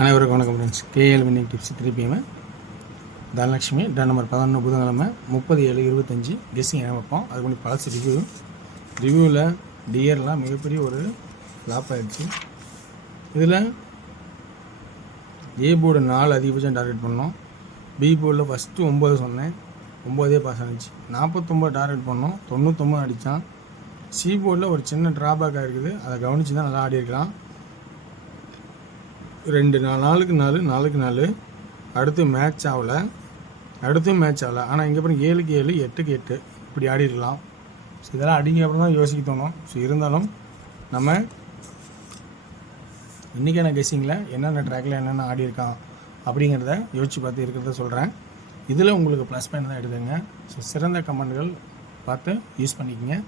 அனைவருக்கும் வணக்கம் friends. KL winning tips 3 Dhanalakshmi number 11 புதன்கிழமை 30/7/25 கெஸ்ஸிங் என்ன வைப்போம். அது கொஞ்சம் பழசு ரிவ்யூவில் டியர்லாம் மிகப்பெரிய ஒரு லாப் ஆகிடுச்சு. இதில் ஏ போர்டு 4 அதிகபட்சம் டார்கெட் பண்ணோம். பி போர்டில் ஃபஸ்ட்டு 9 சொன்னேன், 9 பாஸ் ஆனிச்சு. 49 டார்கெட் பண்ணோம், 99 அடித்தான். சி போர்டில் ஒரு சின்ன ட்ராபேக்காக இருக்குது, அதை கவனித்து தான் நல்லா ஆடி இருக்கலாம். 4 நாளுக்கு 4 அடுத்து மேட்ச் ஆகலை, ஆனால் இங்கே அப்புறம் 7க்கு 7 8க்கு 8 இப்படி ஆடிருக்கலாம். ஸோ இதெல்லாம் அடிங்க அப்புறம் தான் யோசிக்க தோணும். ஸோ இருந்தாலும் நம்ம இன்றைக்கான கெஸ்ஸிங்கில் என்னென்ன ட்ராக்கில் என்னென்ன ஆடி இருக்கான் அப்படிங்கிறத யோசித்து பார்த்து இருக்கிறத சொல்கிறேன். இதில் உங்களுக்கு ப்ளஸ் பாயிண்ட் தான் எடுத்துங்க. ஸோ சிறந்த கமெண்ட்கள் பார்த்து யூஸ் பண்ணிக்கோங்க.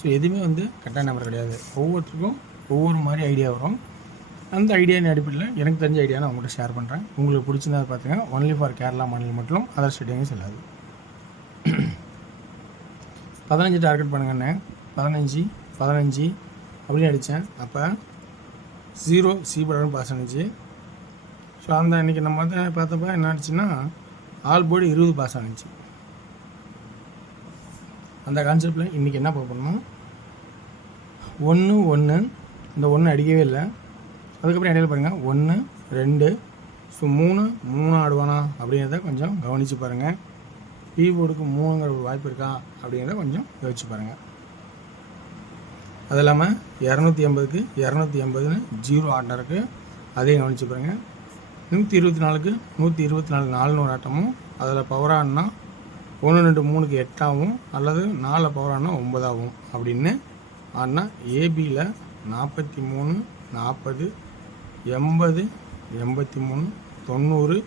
ஸோ எதுவுமே கரெக்டான நம்பர் கிடையாது. ஒவ்வொருத்தருக்கும் ஒவ்வொரு மாதிரி ஐடியா வரும். அந்த ஐடியாவின் அடிப்படையில் எனக்கு தெரிஞ்ச ஐடியா நான் உங்கள்கிட்ட ஷேர் பண்ணுறேன். உங்களுக்கு பிடிச்சிருந்தா பார்த்துங்க. ஒன்லி ஃபார் கேரளா மாநிலம் மட்டும், அதர் ஸ்டேட்டையும் செல்லாது. 15 டார்கெட் பண்ணுங்கண்ணே. 15 அப்படின்னு அடித்தேன். அப்போ 0 சி போர்டு பாஸ் ஆனிச்சு. ஸோ அந்த அன்றைக்கி நம்ம பார்த்தப்ப என்ன ஆனிச்சுன்னா ஆல் போர்டு 20 பாஸ் ஆனிச்சு. அந்த கான்செப்டில் இன்றைக்கி என்ன பார்க்கணும்னா 1 இந்த 1 அடிக்கவே இல்லை. அதுக்கப்புறம் இடையில பாருங்கள் 1 2 ஸோ 3 ஆடுவானா அப்படிங்கிறத கொஞ்சம் கவனித்து பாருங்கள். பி போர்டுக்கு 3ங்கிற ஒரு வாய்ப்பு இருக்கா அப்படிங்கிறத கொஞ்சம் யோசிச்சு பாருங்கள். அது இல்லாமல் 280க்கு 280ன்னு 0 ஆட்டம் இருக்குது, அதையும் கவனித்து பாருங்கள். 124க்கு 124 4 ஒரு ஆட்டமும், அதில் பவர் ஆடினா 1 2 3க்கு 8 ஆகும், அல்லது 4 பவர் ஆடினா 9 ஆகும் அப்படின்னு ஆடினா ஏபியில் 43 40 80 83 90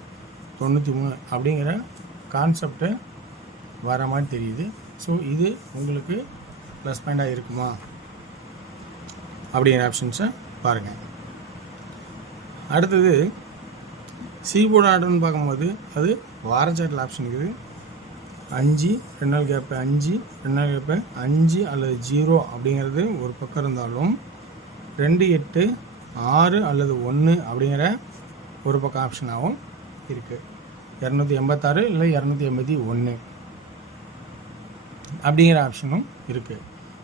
93 அப்படிங்கிற கான்செப்டு வர மாதிரி தெரியுது. ஸோ இது உங்களுக்கு ப்ளஸ் பாயிண்டாக இருக்குமா அப்படிங்கிற ஆப்ஷன்ஸை பாருங்கள். அடுத்தது சி போர்டு ஆர்டர்னு பார்க்கும்போது அது வாரச்சாட்டில் ஆப்ஷன் இருக்குது. 5 2 நாள் கேப்பு 5 2 நாள் கேப்பு 5 அல்லது 0 அப்படிங்கிறது ஒரு பக்கம் இருந்தாலும் 2 8 6 அல்லது 1 அப்படிங்கிற ஒரு பக்கம் ஆப்ஷனாகவும் இருக்குது. 286 இல்லை 281 அப்படிங்கிற ஆப்ஷனும் இருக்குது.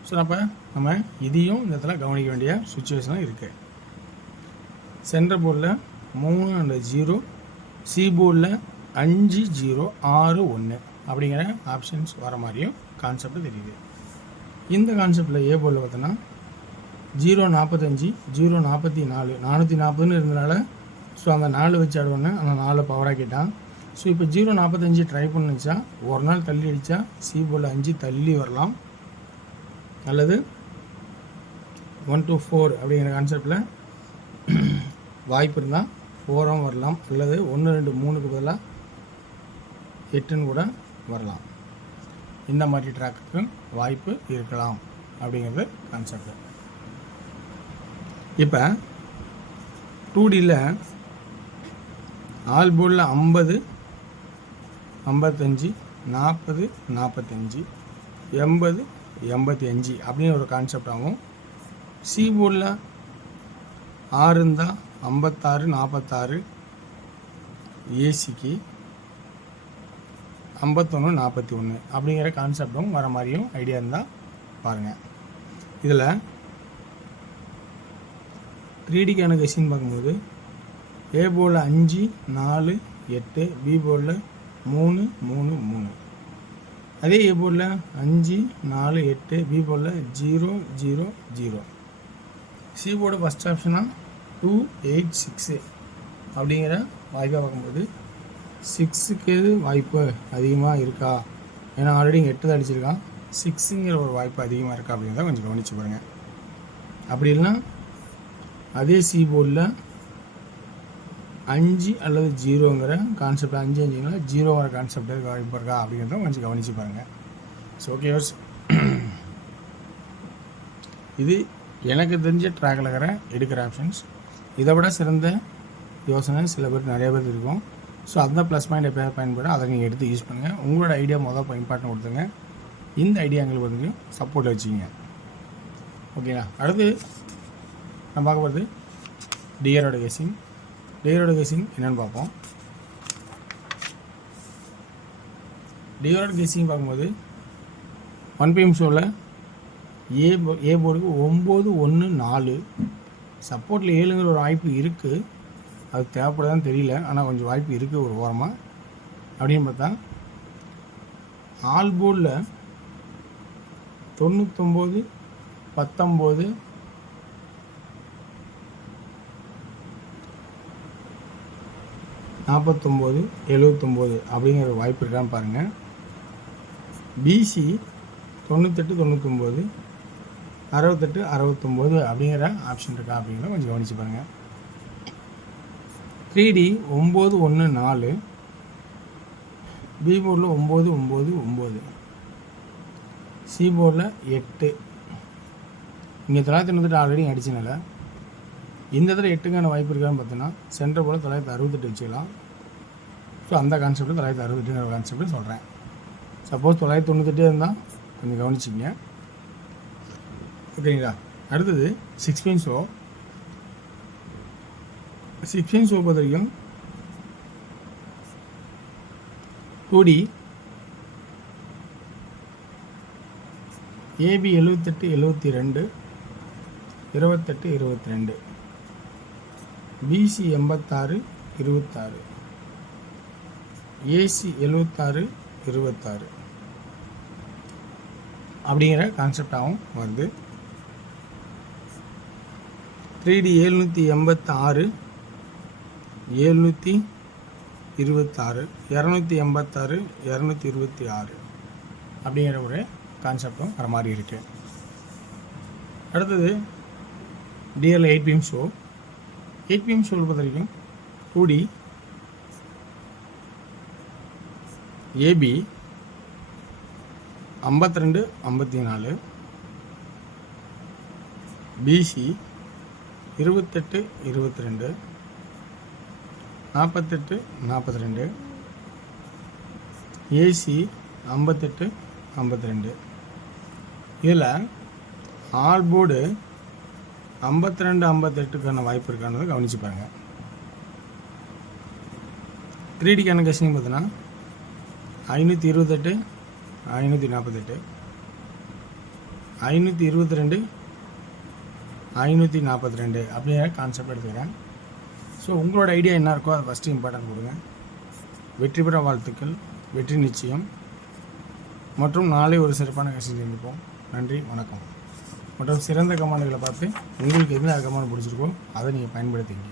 ஸோ அப்போ நம்ம இதையும் இந்த இடத்துல கவனிக்க வேண்டிய சுச்சுவேஷனாக இருக்குது. சென்ட்ரல் போர்டில் 3 அண்ட் 0, சி போர்டில் 5 0 6 1 அப்படிங்கிற ஆப்ஷன்ஸ் வர மாதிரியும் கான்செப்ட் தெரியுது. இந்த கான்செப்டில் ஏ போர்டில் பார்த்தோன்னா 0 45 0 44 440ன்னு இருந்தனால ஸோ அந்த 4 வச்சு ஆடுவாங்க. அந்த 4 பவராக்கிட்டான். ஸோ இப்போ 0 45 ட்ரை பண்ணிச்சா ஒரு நாள் தள்ளி அடித்தா சி போர்டில் 5 தள்ளி வரலாம், அல்லது 1 to 4 அப்படிங்கிற கான்செப்டில் வாய்ப்பு இருந்தால் 4 வரலாம், அல்லது 1 2 3க்கு பதிலாக 8ன்னு கூட வரலாம். இந்த மாதிரி ட்ராக்குக்கு வாய்ப்பு இருக்கலாம் அப்படிங்கிறது கான்செப்ட். இப்போ 2Dயில் ஆல் போர்டில் 50 55 40 45 80 85 அப்படின்னு ஒரு கான்செப்ட் ஆகும். சி போர்டில் 6 இருந்தால் 56 46 ஏசிக்கு 51 41 அப்படிங்கிற கான்செப்டும் வர மாதிரியும் ஐடியா இருந்தால் பாருங்கள். இதில் 3Dக்கான கெஸ்ஸிங் பார்க்கும்போது ஏ போர்டில் 5 4 8, பி போர்டில் 3 3 3. அதே ஏ போர்டில் 5 4 8, பி போர்டில் 0 0 0. சி போர்டு ஃபஸ்ட் ஆப்ஷனாக 2 8 6 அப்படிங்கிற வாய்ப்பாக பார்க்கும்போது 6க்கு வாய்ப்பு அதிகமாக இருக்கா, ஏன்னா ஆல்ரெடி இங்கே 8 தான் அடிச்சிருக்கான். 6ங்கிற ஒரு வாய்ப்பு அதிகமாக இருக்கா அப்படிங்கிறத கொஞ்சம் கவனித்து பாருங்கள். அப்படி இல்லைன்னா அதே சி போர்டில் 5 அல்லது 0ங்கிற கான்செப்ட் 5 5ங்களா 0ங்கிற கான்செப்ட் வாய்ப்பு இருக்கா அப்படிங்கிறத கொஞ்சம் கவனித்து பாருங்கள். ஸோ ஓகே, இது எனக்கு தெரிஞ்ச ட்ராக்கில் எடுக்கிற ஆப்ஷன்ஸ். இதை விட சிறந்த யோசனை சில பேருக்கு நிறைய பேர் இருக்கும். ஸோ அந்த ப்ளஸ் பாயிண்ட் எப்போயாவது பயன்படும், அதை நீங்கள் எடுத்து யூஸ் பண்ணுங்கள். உங்களோட ஐடியா இம்பார்ட்டன் கொடுத்துங்க. இந்த ஐடியா எங்களுக்கு சப்போர்ட் வச்சுக்கிங்க. ஓகேங்களா? அடுத்து நம்ம பார்க்க போகிறது டியரோட கெஸ்ஸிங். டியோட கேசிங் என்னென்னு பார்ப்போம். டியோட கேசிங் பார்க்கும்போது 1 PM ஷோவில் ஏ போர்டுக்கு 9-1-4 சப்போர்ட்டில் 7ங்கிற ஒரு வாய்ப்பு இருக்குது. அது தேவைப்படுதான்னு தெரியல, ஆனால் கொஞ்சம் வாய்ப்பு இருக்குது ஒரு ஓரமாக. அப்படின்னு பார்த்தா ஆல் போர்டில் 99-19 49-79 அப்படிங்கிற ஒரு வாய்ப்பு இருக்கான்னு பாருங்கள். பிசி 98-99 68-69 அப்படிங்கிற ஆப்ஷன் இருக்கா அப்படிங்கிறத கொஞ்சம் கவனிச்சு பாருங்கள். 3D 9-1-4 பி போர்டில் 9-9-9 சி போர்டில் 8. இங்கே 998 ஆல்ரெடி அடிச்சனால இந்த இடத்துல 8க்கான வாய்ப்பு இருக்கான்னு பார்த்தோன்னா சென்டர் போல் 968 வச்சுக்கலாம். ஸோ அந்த கான்செப்டில் 968ங்கிற கான்செப்ட் சொல்கிறேன். சப்போஸ் 998 இருந்தால் கொஞ்சம் கவனிச்சிங்க. ஓகேங்களா. அடுத்தது 6 PM ஷோ. 6 PM ஷோ பொறுத்த வரைக்கும் 2D ஏபி 78-72 28-22 பிசி 86-26 ஏசி 76-26 அப்படிங்கிற கான்செப்டாகவும் வருது. 3D 786 726 286 226 அப்படிங்கிற ஒரு கான்செப்டும் வர மாதிரி இருக்கு. அடுத்தது டிஎல் 8 PM ஷோ. 8 PM ஷோ பொறுத்த வரைக்கும் 2D ஏபி 52-54 பிசி 28-22 48-42 ஏசி 58-52. இதில் ஆல் போர்டு 52-58க்கான வாய்ப்பு இருக்கானதை கவனிச்சு பாருங்க. 3Dக்கான கெஸ்டிங் பார்த்தோன்னா 528 548 522 542 அப்படிங்கிற கான்செப்ட் எடுத்துக்கிறேன். ஸோ உங்களோட ஐடியா என்ன இருக்கோ அதை ஃபஸ்ட்டு இம்பார்ட்டன்ட் கொடுங்க. வெற்றி பெற வாழ்த்துக்கள், வெற்றி நிச்சயம். மற்றும் நாளை ஒரு சிறப்பான கெஸ்டிங் சந்திப்போம். நன்றி, வணக்கம். மற்றும் சிறந்த கமாண்டுகளை பார்த்து உங்களுக்கு எந்த கமாண்ட் பிடிச்சிருக்கோ அதை நீங்கள் பயன்படுத்திங்க.